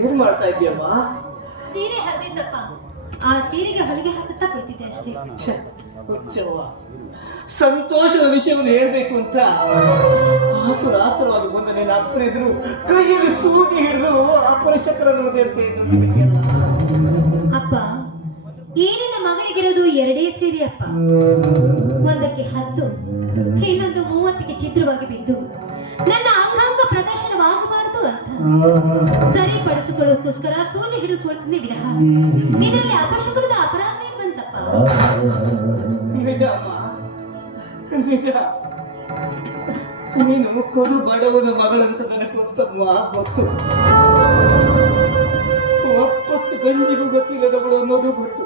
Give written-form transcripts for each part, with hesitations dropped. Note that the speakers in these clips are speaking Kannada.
ಏನ್ ಮಾಡ್ತಾ ಇದೀಯಮ್ಮ? ಸೀರೆ ಹರಿದಿದ್ದಪ್ಪ, ಆ ಸೀರೆಗೆ ಹೊಲಿಗೆ ಹಾಕುತ್ತಾ ಕುಳಿತಿದ್ದೆ ಅಷ್ಟೇ. ಹುಚ್ಚವ್ವ, ಸಂತೋಷದ ವಿಷಯವನ್ನು ಹೇಳ್ಬೇಕು ಅಂತ ಆತುರಾತುರವಾಗಿ ಬಂದ ನಿನ್ನ ಅಪ್ಪನ ಎದುರು ಕೈಯಲ್ಲಿ ಸೂಟಿ ಹಿಡಿದು ಅಪರಿಶಕರ ನೋಡಿದೆ ಅಂತ ಇದ್ರು. ಅಪ್ಪ, ಈ ನಿನ್ನ ಮಗಳಿಗಿರೋದು 2 ಸೀರೆ ಅಪ್ಪ. ಒಂದಕ್ಕೆ 10, ಇನ್ನೊಂದು 30ಗೆ ಛಿದ್ರವಾಗಿ ಬಿದ್ದು ನನ್ನ ಅಂಗಾಂಗ ಪ್ರದರ್ಶನವಾಗಬಾರದು ಅಂತ ಸರಿಪಡಿಸಿಕೊಳ್ಳೋಕ್ಕೋಸ್ಕರ ಸೂಜಿ ಹಿಡಿದುಕೊಳ್ತೀನಿ ವಿರಹ. ಇದರಲ್ಲಿ ಅಪಶಕುನದ ಅಪರಾಧ ಬಂತಪ್ಪ. ನಿಜ ಅಮ್ಮ, ನಿಜ. ನೀನು ಕೊಡು ಬಡವನ ಮಗಳಂತ ನನಗೆ ಗೊತ್ತಮ್ಮ, ಗೊತ್ತು. ಒಪ್ಪತ್ತು ಗಂಜಿಗೂ ಗೊತ್ತಿಲ್ಲದವಳು ಅನ್ನೋದು ಗೊತ್ತು.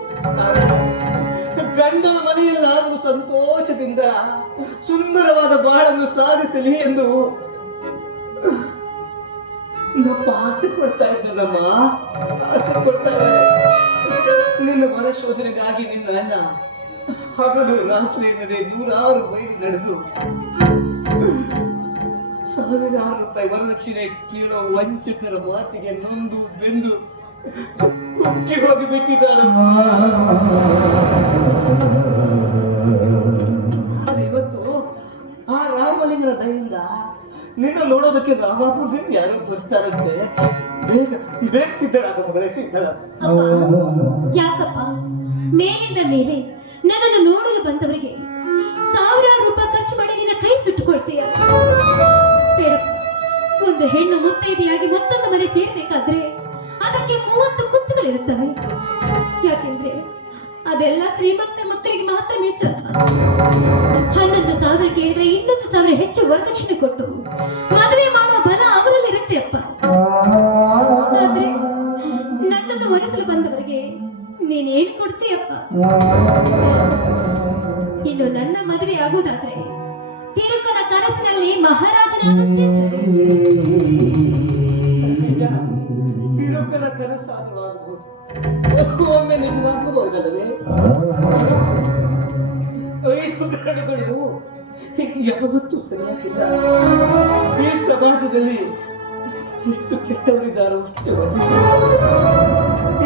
ಗಂಡನ ಮನೆಯಲ್ಲಿ ನಾನು ಸಂತೋಷದಿಂದ ಸುಂದರವಾದ ಬಾಳನ್ನು ಸಾಗಿಸಲಿ ಎಂದು ನಮ್ಮ ಆಸೆ ಕೊಡ್ತಾ ಇದ್ದನಮ್ಮ, ಆಸೆ ಕೊಡ್ತಾ ಇದ್ದೆ. ನಿನ್ನ ಮನಶೋಧನೆಗಾಗಿ ನಿನ್ನ ಅಣ್ಣ ಹಗಲು ರಾತ್ರಿ ಎನ್ನದೆ 100 ಮೈಲಿ ನಡೆದು ಸಾವಿರಾರು ರೂಪಾಯಿ ವರದಕ್ಷಿಣೆ ಕೀಳೋ ವಂಚಕರ ಮಾತಿಗೆ ನೊಂದು ಬೆಂದು ಕುಕ್ಕಿ ಹೋಗಿಬಿಟ್ಟಿದ್ದಾರಮ್ಮ. ಇವತ್ತು ಆ ರಾಮಲಿಂಗನ ದಯಿಂದ ನಿನ್ನ ನೋಡೋದಕ್ಕೆ ರಾಮಾಪುರದಿಂದ ಯಾರು ಬರ್ತಾರಂತೆ. ಬೇಗ ಬೇಗ ಸಿದ್ಧರಾಗ ಮಗಳೇ, ಸಿದ್ಧರಾಗ. ಯಾಕಪ್ಪ ಮೇಲಿಂದ ಮೇಲೆ ನನ್ನನ್ನು ನೋಡಲು ಬಂದವರಿಗೆ ಸಾವಿರಾರು ರೂಪಾಯಿ ಖರ್ಚು ಮಾಡಿ ನಿನ್ನ ಕೈ ಸುಟ್ಟುಕೊಳ್ತೀಯ? ಬೇಡಪ್ಪ, ಒಂದು ಹೆಣ್ಣು ಮುತ್ತೈದೆಯಾಗಿ ಮತ್ತೊಂದು ಮನೆ ಸೇರ್ಬೇಕಾದ್ರೆ ಅದಕ್ಕೆ 30 ಕುತ್ತುಗಳಿರುತ್ತವೆ. ಯಾಕೆಂದ್ರೆ ಅದೆಲ್ಲ ಶ್ರೀಮಂತ ಮಕ್ಕಳಿಗೆ ಮಾತ್ರ ಮೀಸಲು. 11,000 ಕೇಳಿದ್ರೆ 2,000 ಹೆಚ್ಚು ವರದಕ್ಷಿಣೆ ಕೊಟ್ಟು ಮದುವೆ ಮಾಡುವ ಬಲ ಅವರಲ್ಲಿರುತ್ತೆ ಅಪ್ಪ. ಆದ್ರೆ ನನ್ನನ್ನು ಒಲಿಸಲು ಬಂದವರಿಗೆ ನೀನೇನು ಕೊಡ್ತೀಯಪ್ಪ? ಇನ್ನು ನನ್ನ ಮದುವೆ ಆಗುವುದಾದ್ರೆ ತಿರುಕನ ಕನಸಿನಲ್ಲಿ ಮಹಾರಾಜನಾದಂತೆ ಸರಿ. ತಿರುಕನ ಕನಸಾಗಬಹುದು, ಒಮ್ಮೆ ನಿಜವಾಗಬಹುದಲ್ಲವೇ? 5 ಗಂಡುಗಳು ಯಾವತ್ತೂ ಸರಿಯಾಗಿಲ್ಲ. ಈ ಸಮಾಜದಲ್ಲಿ ಎಷ್ಟು ಕೆಟ್ಟವರಿದ್ದಾರೋ ಅಷ್ಟೇ.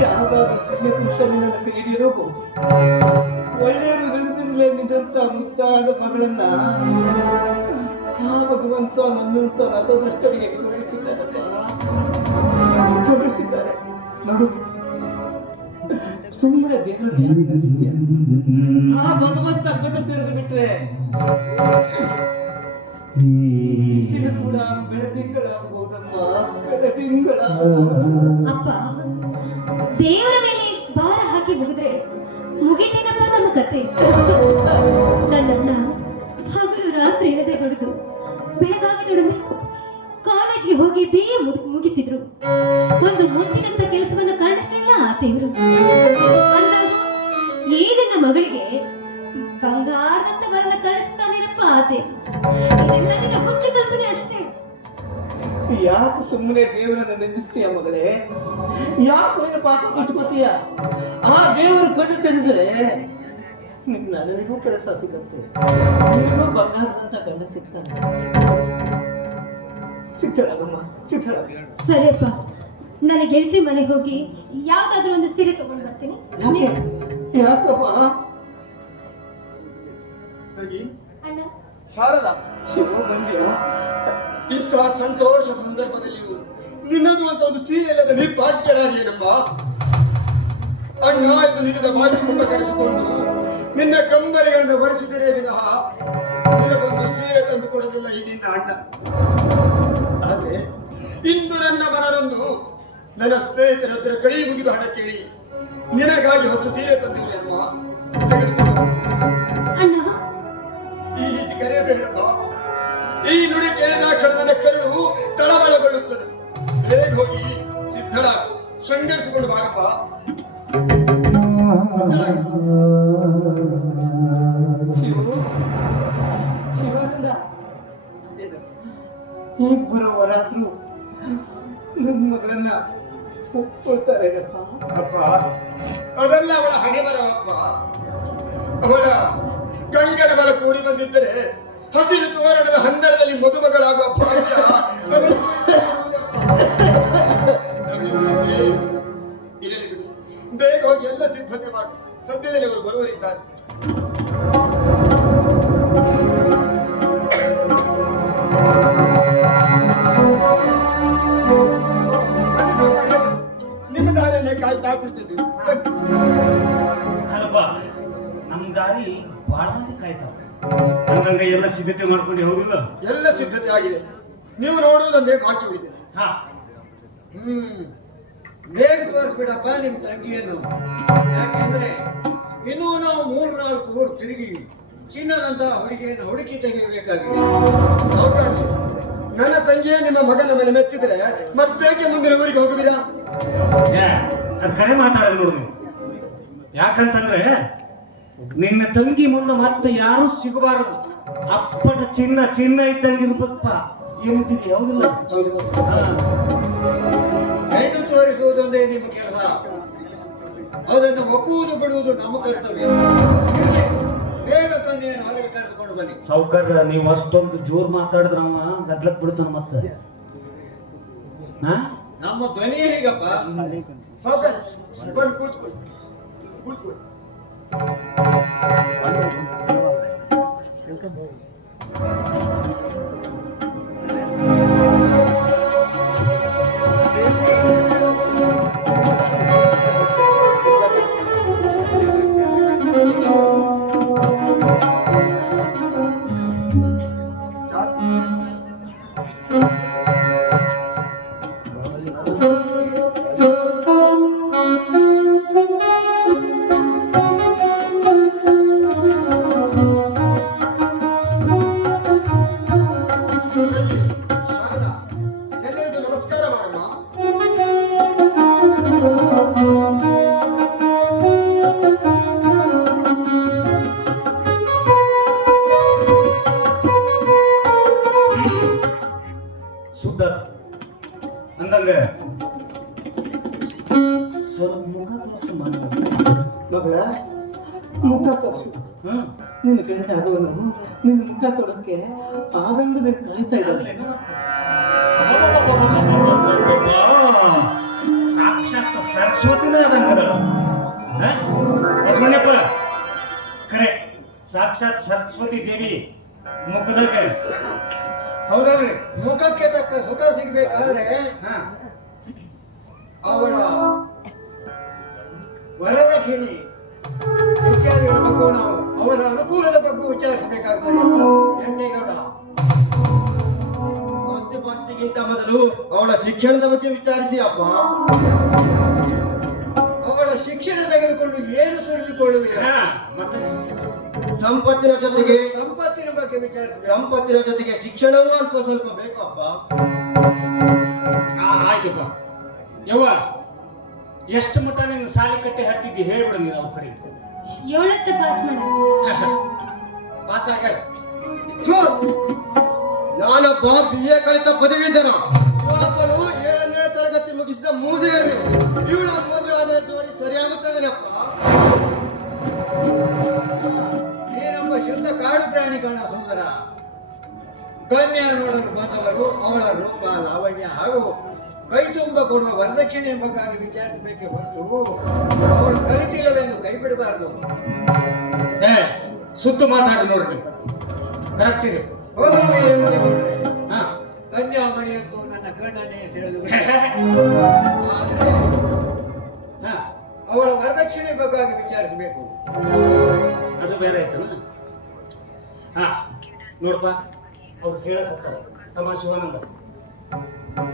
ಯಾವಾಗಲೂ ಪುರುಷನಿನ ಕೈ ಹಿಡಿಯಬಹುದು. ಒಳ್ಳೆಯರು ನಿಂತ ಮುದ್ದಾದ ಮಗಳನ್ನ ಆ ಭಗವಂತ ನನ್ನಂತ ನತದೃಷ್ಟರಿಗೆ ಕಳಿಸಿದ್ದಾರೆ. ನೋಡು, ಸುಮ್ಮನೆ ದೇವರಿಗೆ ನಡೆಸ್ತೀಯ. ಆ ಭಗವಂತ ಕಣ್ಣು ತೆರೆದು ಬಿಟ್ರೆ ಕೂಡ ಬೆಳದಿಂಗಳಾಗಬಹುದಮ್ಮ, ಬೆಳದಿಂಗಳ. ಅಪ್ಪ, ದೇವರ ಮೇಲೆ ಭಾರ ಹಾಕಿ ಮುಗಿದ್ರೆ ಮುಗಿತೇನಪ್ಪ ನಮ್ಮ ಕತೆ. ನನ್ನನ್ನ ಹಗಲು ರಾತ್ರಿ ಎಣದೆ ದುಡಿದು ಬೆಳಗಾಗಿ ದುಡಿಮೆ ಕಾಲೇಜ್ಗೆ ಹೋಗಿ BA ಮುಗಿಸಿದ್ರು. ಒಂದು ಮುಂದಿನಂತ ಕೆಲಸವನ್ನು ಕಾಣಿಸಲಿಲ್ಲ ಆ ದೇವರು. ಈ ನನ್ನ ಮಗಳಿಗೆ ಬಂಗಾರದಂತ ವರನ ಕಳಿಸ್ತಾನೇನಪ್ಪ ಆ ದೇವರು. ಇದೆಲ್ಲ ನಿನ್ನ ಹುಚ್ಚು ಕಲ್ಪನೆ ಅಷ್ಟೇ. ಯಾಕೆ ಸುಮ್ಮನೆ ದೇವರನ್ನ ನಿಂದಿಸ್ತೀಯ ಮಗಳೇ? ಯಾಕೆ ನಿನ್ನ ಪಾಪ ಕಟ್ಟುಕೊತೀಯ? ಆ ದೇವರು ಕಣ್ಣು ತೆಗೆದ್ರೆ ನನಗೂ ಕೆಲಸ ಸಿಗುತ್ತೆ, ನಿನಗೂ ಬಂಗಾರದಂತ ಗಂಡ ಸಿಗ್ತಾನೆ. ಸಿದ್ಧರಾಗಮ್ಮ, ಸಿದ್ಧರಾಗ. ಸರಿಯಪ್ಪ, ನನ್ನ ಗೆಳತಿ ಮನೆಗೆ ಹೋಗಿ ಯಾವ್ದಾದ್ರು ಒಂದು ಸೀರೆ ತಗೊಂಡು ಬರ್ತೀನಿ. ಯಾಕಪ್ಪ? ಅಣ್ಣ, ಶಾರದಾ, ಶಿವ ಬಂದಿಯ ಇಂತಹ ಸಂತೋಷ ಸಂದರ್ಭದಲ್ಲಿಯೂ ನಿನ್ನದು ಅಂತ ಒಂದು ಸೀರೆಯಲ್ಲದ ನಿರ್ಭಾಗ್ಯರಾದೇನಮ್ಮ. ಅಣ್ಣ ಎಂದು ನಿನ್ನದ ಮಾಡಿ ಮುಖ ಕರೆಸಿಕೊಂಡು ನಿನ್ನ ಕಂಬರಿಗಳನ್ನು ಬರೆಸಿದರೆ ವಿನಃ ನಿನಗೊಂದು ಸೀರೆ ತಂದು ಕೊಡಲಿಲ್ಲ ಈ ನಿನ್ನ ಅಣ್ಣ. ಆದ್ರೆ ಇಂದು ನನ್ನ ಮನರೊಂದು ನನ್ನ ಸ್ನೇಹಿತರ ಹತ್ರ ಕೈ ಮುಗಿದು ಹಣ ಕೇಳಿ ನಿನಗಾಗಿ ಹೊಸ ಸೀರೆ ತಂದಿವೆ ಅಮ್ಮ. ಅಣ್ಣ, ಈ ರೀತಿ ಕರೆಯಬೇಡಪ್ಪ. ಈ ನುಡಿ ಕೇಳಿದ ಕ್ಷಣ ನನ್ನ ಕರುಳು ತಳಮಳಗೊಳ್ಳುತ್ತದೆ. ಬೇಗ ಹೋಗಿ ಸಿದ್ಧಳ ಶೃಂಗರಿಸಿಕೊಂಡು ಬಾರಪ್ಪ. ಶಿವಾನಂದ, ಈಗ ಬರೋವರಾದ್ರೂ ನನ್ನ ಮಗಳನ್ನ ಒಪ್ಕೊಳ್ತಾರೇನಪ್ಪ? ಅಪ್ಪ, ಅದೆಲ್ಲ ಅವಳ ಹಣೆ ಬರವಪ್ಪ. ಅವಳ ಗಂಗಡ ಬಲ ಕೂಡಿ ಬಂದಿದ್ದರೆ ಹಸಿರು ತೋರಣದ ಹಂದರದಲ್ಲಿ ಮದುಮಗಳಾಗುವ ಭಾಗ್ಯ ಬಿಡ್ತಿದ್ವಿ. ಅಲ್ಪ ನಮ್ ದಾರಿ ಬಹಳ ಮಂದಿ ಕಾಯ್ತಾವ ಹಂಗಂಗೆ ಎಲ್ಲ ಸಿದ್ಧತೆ ಮಾಡ್ಕೊಂಡು ಹೋಗಿಲ್ಲ. ಎಲ್ಲ ಸಿದ್ಧತೆ ಆಗಿದೆ, ನೀವು ನೋಡುವುದೊಂದೇ ಬಾಕಿ ಉಳಿದಿದೆ. ಹಾ ಬೇಗ ತೋರಿಸ್ಬಿಡಪ್ಪ ನಿಮ್ ತಂಗಿಯನ್ನು. ಯಾಕೆಂದ್ರೆ ಇನ್ನೂ ನಾವು 3-4 ಊರು ತಿರುಗಿ ಚಿನ್ನದಂತ ಹುಡುಗಿಯನ್ನು ಹುಡುಕಿ ತೆಗೆಯಬೇಕಾಗಿದೆ. ಸಾವುಕಾರರೇ, ನನ್ನ ತಂಗಿಯೇ ನಿಮ್ಮ ಮಗನ ಮೇಲೆ ಮೆಚ್ಚಿದ್ರೆ ಮತ್ತೇಕೆ ಮುಂದಿನ ಊರಿಗೆ ಹೋಗುವಿರಾ? ಅದು ಕರೆ ಮಾತಾಡೋದು ನೋಡು ನೀವು. ಯಾಕಂತಂದ್ರೆ ನಿನ್ನ ತಂಗಿ ಮುಂದೆ ಮತ್ತೆ ಯಾರು ಸಿಗಬಾರದು. ಅಪ್ಪಟ ಚಿನ್ನ ಚಿನ್ನ ಇದ್ದಂಗೆ ಇರ್ಬೇಕಪ್ಪ. ಏನಂತಿದೆ ಯಾವುದಿಲ್ಲ. ಹೆಣ್ಣು ತೋರಿಸುವುದೊಂದೇ ನಿಮ್ಮ ಕೆಲಸ, ಅದನ್ನು ಒಪ್ಪುವುದು ಬಿಡುವುದು ನಮ್ಮ ಕರ್ತವ್ಯ. ಇರ್ಲಿ, ಬೇಗ ಕನ್ಯೆಯನ್ನು ಹೊರಗೆ ಕರೆದುಕೊಂಡು ಬನ್ನಿ. ಸಾವುಕಾರ ನೀವು ಅಷ್ಟೊಂದು ಜೋರ್ ಮಾತಾಡಿದ್ರ ಅವ ಗದ್ಲಕ್ ಬಿಡ್ತಾನ ಮತ್ತೆ. ನಮ್ಮ ಧ್ವನಿ ಹೇಗಪ್ಪ? ಸಾವುಕಾರ ಬಂದು ಕೂತ್ಕೊಳ್ಳಿ, ಕೂತ್ಕೊಳ್ಳಿ. ಎಲ್ಲರಿಗೂ ನಮಸ್ಕಾರ ಮಾಡಮ್ಮ. ಸುದ್ದ ಅಂದಂಗ ಸ್ವಲ್ಪ ಮುಖ ತೋರ್ಸು ಮಗಳ, ಮುಖ ತೋರಿಸು. ಹ್ಮ್ ನಿನ್ನ ಗಂಡ ಆಗುವನು ನಿನ್ನ ಮುಖ ತೊಡಕ್ಕೆ ಆನಂದದಲ್ಲಿ ಕಾಯ್ತಾ ಇದ್ದಾನೆ. ಸಾಕ್ಷಾತ್ ಸರಸ್ವತಿನ ಅದಂಗದ ಬಸವಣ್ಣಪ್ಪ ಖರೆ ಸಾಕ್ಷಾತ್ ಸರಸ್ವತಿ ದೇವಿ ಮುಖದಾಗ. ಹೌದಲ್ರಿ, ಮುಖಕ್ಕೆ ತಕ್ಕ ಸುಖ ಸಿಗ್ಬೇಕಾದ್ರೆ ಅವಳ ವರದಕ್ಷಿಣೆ ಇತ್ಯಾದಿಗಳ ಬಗ್ಗೆ ನಾವು ಅವಳ ಅನುಕೂಲದ ಬಗ್ಗೆ ವಿಚಾರಿಸಬೇಕಾಗ್ತದೆ. ಎಣ್ಣೆಗೌಡ, ಆಸ್ತಿ ಪಾಸ್ತಿಗಿಂತ ಮೊದಲು ಅವಳ ಶಿಕ್ಷಣದ ಬಗ್ಗೆ ವಿಚಾರಿಸಿ ಅಪ್ಪ. ಅವಳ ಶಿಕ್ಷಣ ತೆಗೆದುಕೊಂಡು ಏನು ಸುರಿದುಕೊಳ್ಳುವಿರ? ಮತ್ತೆ ಸಂಪತ್ತಿನ ಜೊತೆಗೆ ಸಂಪತ್ತಿನ ಬಗ್ಗೆ ವಿಚಾರಿಸ. ಸಂಪತ್ತಿನ ಜೊತೆಗೆ ಶಿಕ್ಷಣವೂ ಅಲ್ಪ ಸ್ವಲ್ಪ ಬೇಕಪ್ಪ. ಆಯ್ತಪ್ಪ ಯವ್ವ, ಎಷ್ಟು ಮಟ್ಟ ನೀನು ಸಾಲಿ ಕಟ್ಟಿ ಹತ್ತಿದ್ದಿ ಹೇಳ್ಬಿಡು ನೀನು ಅವ್ರ ಕಡೆ. 7th ಪಾಸ್ ಮಾಡ. ಪಾಸ್ ಆಗ ನಾನೊಬ್ಬ BA ಕಲಿತ ಪದವೀಧರ. ಮಕ್ಕಳು 7ನೇ ತರಗತಿ ಮುಗಿಸಿದ ಮೂದೇವಿ. ಇವಳ ಮದುವೆ ಆದರೆ ಜೋಡಿ ಸರಿಯಾಗುತ್ತದೇನಪ್ಪ? ನೀನೊಬ್ಬ ಶುದ್ಧ ಕಾಡು ಪ್ರಾಣಿ ಕಾಣ ಸುಂದರ. ಕನ್ಯಾ ನೋಡಲು ಬಂದವರು ಅವಳ ರೂಪ ಲಾವಣ್ಯ ಹಾಗೂ ಕೈ ತುಂಬ ಕೊಡುವ ವರದಕ್ಷಿಣೆ ಎಂಬಕ್ಕಾಗಿ ವಿಚಾರಿಸಬೇಕೆ ಹೊರತು ಅವಳು ಕಲಿತಿಲ್ಲವೆಂದು ಕೈ ಬಿಡಬಾರದು. ಸುತ್ತು ಮಾತಾಡಿ ನೋಡ್ರಿ, ಕರೆಕ್ಟ್ ಇದೆ. ಹಾ, ಕನ್ಯಾಮಣಿಯಂತೂ ನನ್ನ ಕಣ್ಣನ್ನೇ ಸೆಳೆದು ಆದರೆ ಅವಳ ವರದಕ್ಷಿಣೆ ಬಗ್ಗಾಗಿ ವಿಚಾರಿಸಬೇಕು. ಅದು ಬೇರೆ ಆಯ್ತಲ್ಲ. ಹಾ ನೋಡಪ್ಪ, ಅವ್ರು ಕೇಳಕತ್ತಾರ ತಮ್ಮ ಶಿವಾನಂದ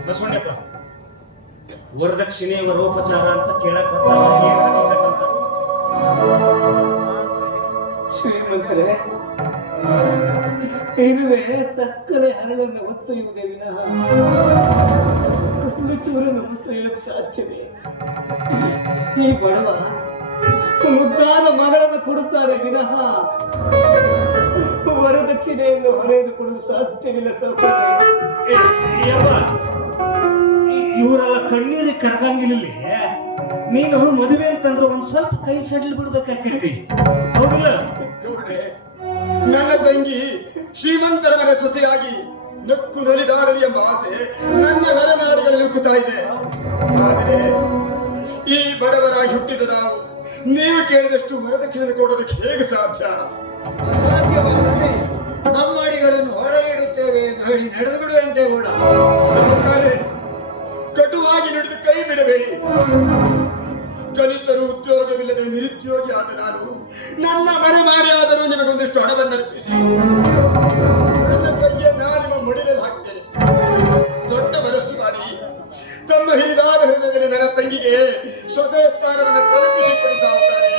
ಬಸವಣ್ಣಪ್ಪ ವರದಕ್ಷಿಣೆ ವರೋಪಚಾರ ಅಂತ ಕೇಳಕತ್ತಾರ. ಏನಾಗತ್ತಂತ ಶ್ರೀಮಂತರೇ, ಇರುವೆ ಸಕ್ಕರೆ ಹರಳನ್ನು ಹೊತ್ತೊಯ್ಯುವುದೇ ವಿನಃ ಕಲ್ಲು ಚೂರನ್ನು ಹೊತ್ತೊಯ್ಯಕ್ಕೆ ಸಾಧ್ಯವೇ? ಈ ಬಡವ ಮುದ್ದಾದ ಮಗಳನ್ನು ಕೊಡುತ್ತಾರೆ ವಿನಃ ವರದಕ್ಷಿಣೆಯನ್ನು ಹೊರೆದು ಕೊಡಲು ಸಾಧ್ಯವಿಲ್ಲ. ಇವರೆಲ್ಲ ಕಣ್ಣೀರಿಗೆ ಕರಗಂಗಿಲ್ಲ. ನೀನು ಮದುವೆ ಅಂತಂದ್ರೆ ಒಂದ್ ಸ್ವಲ್ಪ ಕೈ ಸಡ್ಲಿ ಬಿಡ್ಬೇಕಾಕೈತಿ, ಹೌದಿಲ್ಲ? ನೋಡ್ರೆ, ನನ್ನ ತಂಗಿ ಶ್ರೀಮಂತರ ಮನೆ ಸೊಸೆಯಾಗಿ ನಕ್ಕು ನಲಿದಾಡಲಿ ಎಂಬ ಆಸೆ ನನ್ನ ನರನಾಡುಗಳಲ್ಲಿ ಉಕ್ಕುತ್ತಾ ಇದೆ. ಆದರೆ ಈ ಬಡವರಾಗಿ ಹುಟ್ಟಿದ ನಾವು ನೀವು ಕೇಳಿದಷ್ಟು ವರದಕ್ಷಿಣೆ ಕೊಡೋದಕ್ಕೆ ಹೇಗೆ ಸಾಧ್ಯ? ಅಸಾಧ್ಯವಾದರೆ ನಮ್ಮಡಿಗಳನ್ನು ಹೊರ ಇಡುತ್ತೇವೆ ಎಂದು ಹೇಳಿ ನಡೆದು ಬಿಡುವಂತೆ ಕೂಡ. ಕಟುವಾಗಿ ನುಡಿದು ಕೈ ಬಿಡಬೇಡಿ. ಕಲಿತರು ಉದ್ಯೋಗವಿಲ್ಲದೆ ನಿರುದ್ಯೋಗಿ ಆದ ನಾನು ನನ್ನ ಮನೆ ಮಾರಿ ಆದರೂ ನಿಮಗೊಂದಿಷ್ಟು ಹಣವನ್ನು ಅರ್ಪಿಸಿ ನನ್ನ ಕೈಗೆ ನಾನು ನಿಮ್ಮ ಮಡಿಲಲ್ಲಿ ಹಾಕ್ತೇನೆ. ದೊಡ್ಡ ಮನಸ್ಸು ಮಾಡಿ ತಮ್ಮ ಹಿರಿದಾದ ಹೃದಯದಲ್ಲಿ ನನ್ನ ತಂಗಿಗೆ ಸ್ವತಃ ಸ್ಥಾನವನ್ನು ತಲುಪಿಸಿಕೊಡಿಸುತ್ತಾರೆ.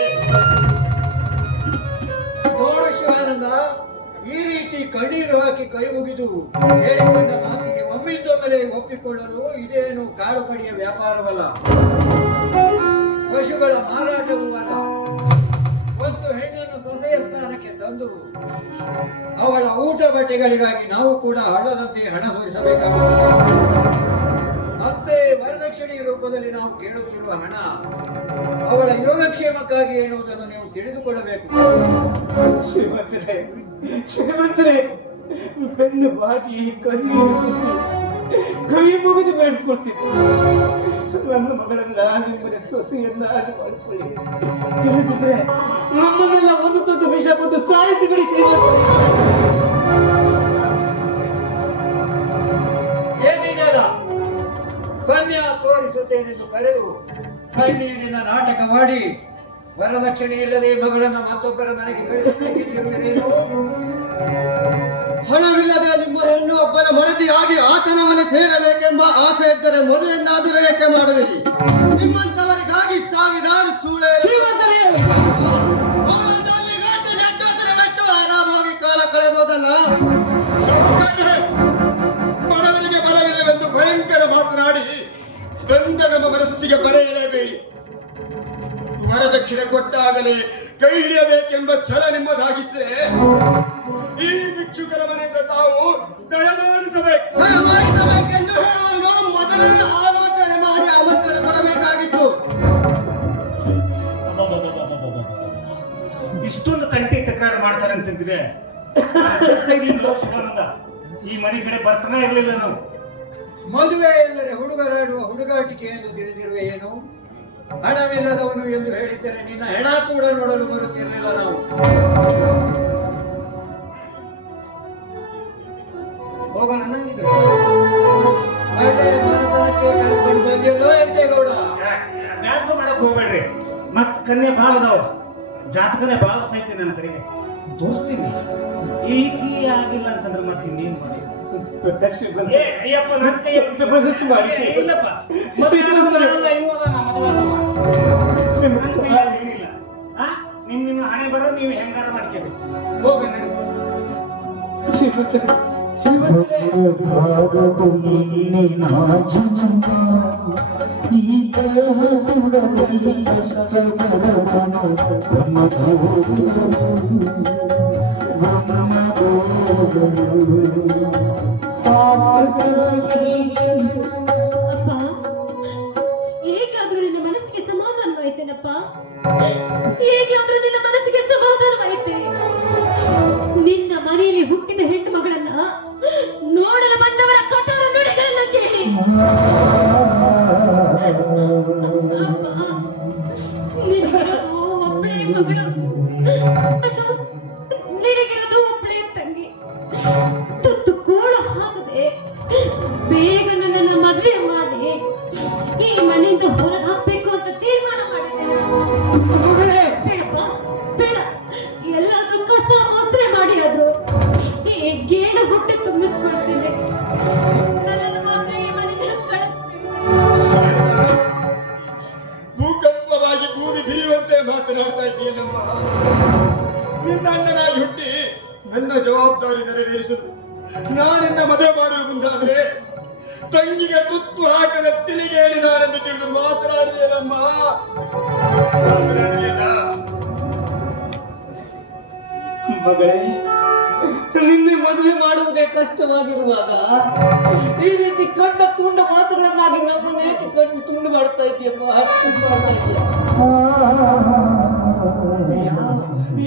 ನೋಡು ಶಿವಾನಂದ, ಈ ರೀತಿ ಕಣ್ಣೀರು ಹಾಕಿ ಕೈ ಮುಗಿದು ಹೇಳಿಕೊಂಡ ಮಾತಿಗೆ ಒಮ್ಮಿಂದೊಮ್ಮೆಲೆ ಒಪ್ಪಿಕೊಳ್ಳಲು ಇದೇನು ಕಾಡು ಕಡಿಯ ವ್ಯಾಪಾರವಲ್ಲ, ಪಶುಗಳ ಮಾರಾಟವೂ ಅಲ್ಲ. ಒಂದು ಹೆಣ್ಣನ್ನು ಸೊಸೆಯ ಸ್ಥಾನಕ್ಕೆ ತಂದು ಅವಳ ಊಟ ಬಟ್ಟೆಗಳಿಗಾಗಿ ನಾವು ಕೂಡ ಹಳ್ಳದಂತೆ ಹಣ ಸುರಿಸಬೇಕಾಗುತ್ತದೆ. ಮತ್ತೆ ವರದಕ್ಷಿಣೆ ರೂಪದಲ್ಲಿ ನಾವು ಕೇಳುತ್ತಿರುವ ಹಣ ಅವಳ ಯೋಗಕ್ಷೇಮಕ್ಕಾಗಿ ಎನ್ನುವುದನ್ನು ನೀವು ತಿಳಿದುಕೊಳ್ಳಬೇಕು. ಶ್ರೀಮಂತರೇ, ಶ್ರೀಮಂತರೇ, ಬೆನ್ನು ಬಾಗಿ ಕಣ್ಣೀರು ಸುರಿಸಿ ಕೈ ಮುಗಿದು ಬೇಡ್ಕೊಳ್ತೀನಿ. ನನ್ನ ಮಗಳನ್ನ ನಿಮ್ಮನೆ ಸೊಸೆಯನ್ನಾಗಿ ಮಾಡಿಕೊಳ್ಳಿ. ಇಲ್ಲದಿದ್ರೆ ನಮ್ಮನ್ನೆಲ್ಲ ಒಂದು ದೊಡ್ಡ ವಿಷ ಕೊಟ್ಟು ಸಾಯಿಸಿ ಬಿಡಿ ಶ್ರೀಮಂತರೇ. ಏನಿಲ್ಲ, ಕನ್ಯಾ ತೋರಿಸುತ್ತೇನೆಂದು ಕರೆದು ಕಣ್ಣೀರಿನ ನಾಟಕ ಮಾಡಿ ವರದಕ್ಷಿಣೆ ಇಲ್ಲದೆ ಮಗಳನ್ನ ಮತ್ತೊಬ್ಬರ ಮನೆಗೆ ಕಳಿಸಬೇಕೆಂದಿರುವಿರೇನು? ಹಣವಿಲ್ಲದೆ ನಿಮ್ಮ ಹೆಣ್ಣು ಒಬ್ಬನ ಮಡದಿಯಾಗಿ ಆತನ ಮನೆ ಸೇರಬೇಕೆಂಬ ಆಸೆ ಇದ್ದರೆ ಮದುವೆಯನ್ನಾದರೂ ಏಕೆ ಮಾಡುವಿರಿ? ನಿಮ್ಮಂತವರಿಗಾಗಿ ಸಾವಿರಾರು ಸೂಳೆ ಆರಾಮಾಗಿ ಕಾಲ ಕಳೆಯಬಹುದಲ್ಲ. ಬಡವರಿಗೆ ಬರವಿಲ್ಲವೆಂದು ಭಯಂಕರ ಮಾತನಾಡಿ ತಂದ ನಮ್ಮ ಮನಸ್ಸಿಗೆ ಬರೆ ಎಳೆಯಬೇಡಿ. ವರದಕ್ಷಿಣೆ ಕೊಟ್ಟಾಗಲೇ ಕೈ ಹಿಡಿಯಬೇಕೆಂಬ ಛಲ ನಿಮ್ಮದಾಗಿದ್ದರೆ ಈ ಭಿಕ್ಷುಕರ ಮನೆಯಿಂದ ತಾವು ದಯಮಾಡಿಸಬೇಕೆಂದು ಹೇಳುವನು ಮೊದಲನೇ ಆಲೋಚನೆ ಮಾಡಿ ಆಮಂತ್ರಣ ಕೊಡಬೇಕಾಗಿತ್ತು. ಇಷ್ಟೊಂದು ತಂಟೆ ತಕರಾರು ಮಾಡ್ತಾರೆ ಅಂತಂತಿದೆ. ಈ ಮನೆ ಕಡೆ ಬರ್ತಾನೆ ಇರಲಿಲ್ಲ ನಾವು. ಮದುವೆ ಎಂದರೆ ಹುಡುಗರಾಡುವ ಹುಡುಗಾಟಿಕೆ ಎಂದು ತಿಳಿದಿರುವೆ ಏನು? ಹಣವಿಲ್ಲದವನು ಎಂದು ಹೇಳಿದ್ದರೆ ನಿನ್ನ ಹೆಣ ಕೂಡ ನೋಡಲು ಬರುತ್ತಿರಲಿಲ್ಲ ನಾವು. ಹೋಗೋಣ ನಂಗಿದ್ರು ಒಳ್ಳೆಯ ಮನೆತನಕ್ಕೆ ಕರ್ಕೊಂಡು ಬಂದಿಲ್ಲೋ ಎಂತೇಗೌಡ? ಬ್ಯಾಸ ಮಾಡಕ್ ಹೋಗ್ಬೇಡ್ರಿ. ಮತ್ ಕನ್ಯೆ ಭಾಳ ಅದಾವ, ಜಾತಕನೇ ಭಾಳಷ್ಟು ಐತಿ ನನ್ನ ಕಡೆಗೆ ತೋರಿಸ್ತೀನಿ. ಈಕಿ ಆಗಿಲ್ಲ ಅಂತಂದ್ರೆ ಮತ್ತೆ ಇನ್ನೇನ್ ಮಾಡಿ? ಅಯ್ಯಪ್ಪ ನನ್ನ ಕೈ ಮಾಡಿ ಇಲ್ಲಪ್ಪ, ಏನಿಲ್ಲ. ನಿಮ್ಮ ಹಣೆ ಬರೋ ನೀವು ಹೆಂಗಾರ ಮಾಡ್ಕೇಬೇಕು. ಹೋಗ ಈಗಲಾದ್ರೂ ನಿನ್ನ ಮನಸ್ಸಿಗೆ ಸಮಾಧಾನವಾಯ್ತೇನಪ್ಪ? ಈಗಲಾದ್ರೂ ನಿನ್ನ ಮನಸ್ಸಿಗೆ ಸಮಾಧಾನವಾಯ್ತೆ? ನಿನ್ನ ಮನೆಯಲ್ಲಿ ಹುಟ್ಟಿದ ಹೆಣ್ಣು ಮಗಳನ್ನ ನೋಡಲು ಬಂದವರ ಕಠೋರ ನುಡಿಗಳನ್ನ ಕೇಳಿ ನಿನಗಿರೋದು ಒಬ್ಬಳೇ ಮಗಳು, ನಿನಗಿರೋದು ಒಬ್ಬಳೇ ತಂಗಿ. ತುತ್ತು ಕೋಳು ಹಾಕದೆ ಬೇಗ ನನ್ನನ್ನು ಮದುವೆ ಮಾಡಿ ಈ ಮನೆಯಿಂದ ಹೊರಗೆ ಹಾಕ್ಬೇಕು ಅಂತ ತೀರ್ಮಾನ ಮಾಡಿದ್ದೇನೆ. ಬೇಡಪ್ಪ, ಬೇಡ. ಎಲ್ಲಾದ್ರೂ ಕಸ ಮೊಸರೆ ಮಾಡಿ ಆದ್ರು ಈ ಗೇಣು ಹೊಟ್ಟೆ ತುಂಬಿಸ್ಕೊಳ್ತೀನಿ. ನನ್ನನ್ನು ಮಾತ್ರ ಈ ಮನೆಯಿಂದ ಕಳಿಸ್ತೀನಿ. ಭೂಕಂಪವಾಗಿ ಭೂಮಿ ಬಿರಿಯುವಂತೆ ಮಾತನಾಡ್ತಾ ಇದ್ದೀಯಲ್ಲಮ್ಮ. ನಿನ್ನ ಅಣ್ಣನಾಗಿ ಹುಟ್ಟಿ ನನ್ನ ಜವಾಬ್ದಾರಿ ನೆರವೇರಿಸಲು ನಾನಿನ್ನ ಮದುವೆ ಮಾಡಲು ಮುಂದಾದ್ರೆ ತಂಗಿಗೆ ತುತ್ತು ಹಾಕದ ತಿಲಿಗೆ ಹೇಳಿದಾರೆಂದು ತಿಳಿದು ಮಾತನಾಡಿದೆಯಲ್ಲಮ್ಮ. ಮಗಳೇ, ನಿನ್ನೆ ಮದುವೆ ಮಾಡುವುದೇ ಕಷ್ಟವಾಗಿರುವಾಗ ಈ ರೀತಿ ಕಂಡ ತುಂಡ ಮಾತುಗಳನ್ನಾಗಿ ನಮ್ಮನ್ನು ಏಕೆ ಕಣ್ಣು ತುಂಡು ಮಾಡ್ತಾ ಇದೆಯಮ್ಮ?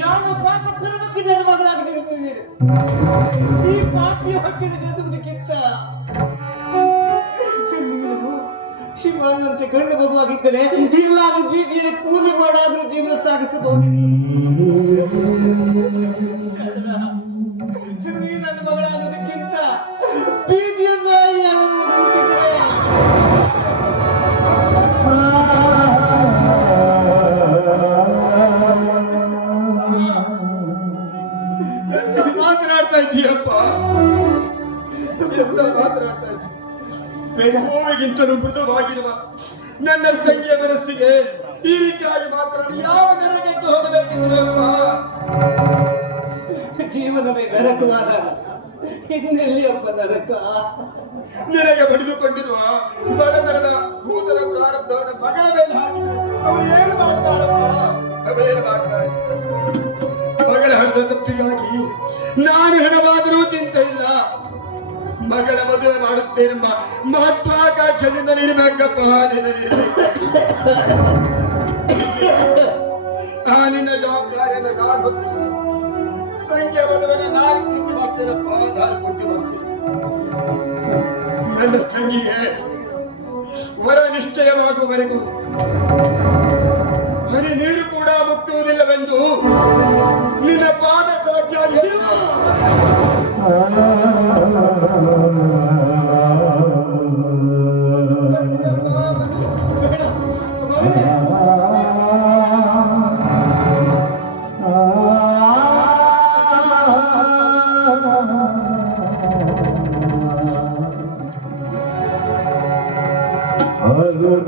ಯಾವ ಪಾಪ ಕರ್ಮಕ್ಕೆ ನನ್ನ ಮಗಳಾಗಿ ನಿಲ್ಲಿಸಿದ್ದೀರಿ? ಈ ಪಾಪಿಯ ಹೊಟ್ಟಿನ ಗೆದ್ದುವುದಕ್ಕಿಂತ ನೀನು ಶಿವನಂತೆ ಗಂಡು ಮಗುವಾಗಿದ್ದರೆ ಇಲ್ಲಾದ್ರೂ ಬೀದಿಯಲ್ಲಿ ಕೂಲಿ ಮಾಡಾದ್ರೂ ಜೀವನ ಸಾಗಿಸಬಹುದು. ನೀ ನನ್ನ ಮಗಳಾಗೋದಕ್ಕಿಂತ ಬೀದಿಯನ್ನ ಅಂತ ಮಾತನಾಡ್ತಾ ಇದ್ದೀನಿ. ಹೂವಿಗಿಂತಲೂ ಮೃದುವಾಗಿರುವ ನನ್ನ ತಂಗಿಯ ಮನಸ್ಸಿಗೆ ಈ ರೀತಿಯಾಗಿ ಮಾತನಾಡಿ ಯಾವ ನರಕಕ್ಕೆ ಹೋಗಬೇಕಿದ್ರಪ್ಪ? ಜೀವನವೇ ನರಕವಾದಾಗ ಇನ್ನೆಲ್ಲಿಯಪ್ಪ ನರಕ? ನಿನಗೆ ಬಡಿದುಕೊಂಡಿರುವ ಬಡತನದ ಭೂತನ ಪ್ರಾರಬ್ಧವನ್ನು ಮಗಳ ಮೇಲೆ ಹಾಕಿದ್ರೆ ಅವಳು ಏನು ಮಾಡ್ತಾಳಪ್ಪ? ಅವಳೇನು ಮಾಡ್ತಾಳೆ? ಮಗಳ ಹಣದ ತಪ್ಪಿಗಾಗಿ ನಾನು ಹೆಣವಾದರೂ ಚಿಂತೆ ಇಲ್ಲ, ಮಗಳ ಮದುವೆ ಮಾಡುತ್ತೇನೆಂಬ ಮಹತ್ವಾಕಾಂಕ್ಷೆಯಿಂದ ನೀಡಬೇಕಪ್ಪ. ನಿನ್ನ ಜವಾಬ್ದಾರಿಯನ್ನು ನಾನು ಹೊತ್ತು ತಂಗಿಯ ಮದುವೆಗೆ ನಾನು ಪೂರ್ತಿ ಮಾಡ್ತೇನಪ್ಪ, ನಾನು ಪೂರ್ತಿ ಮಾಡ್ತೇನೆ. ನನ್ನ ತಂಗಿಗೆ ವರ ನಿಶ್ಚಯವಾಗುವವರೆಗೂ ಹನಿ ನೀರು ಕೂಡ ಮುಟ್ಟುವುದಿಲ್ಲವೆಂದು ನಿನ್ನ ಪಾದ ಸಾಕ್ಷಿಯಾಗಿ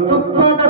ತುಪ್ಪದ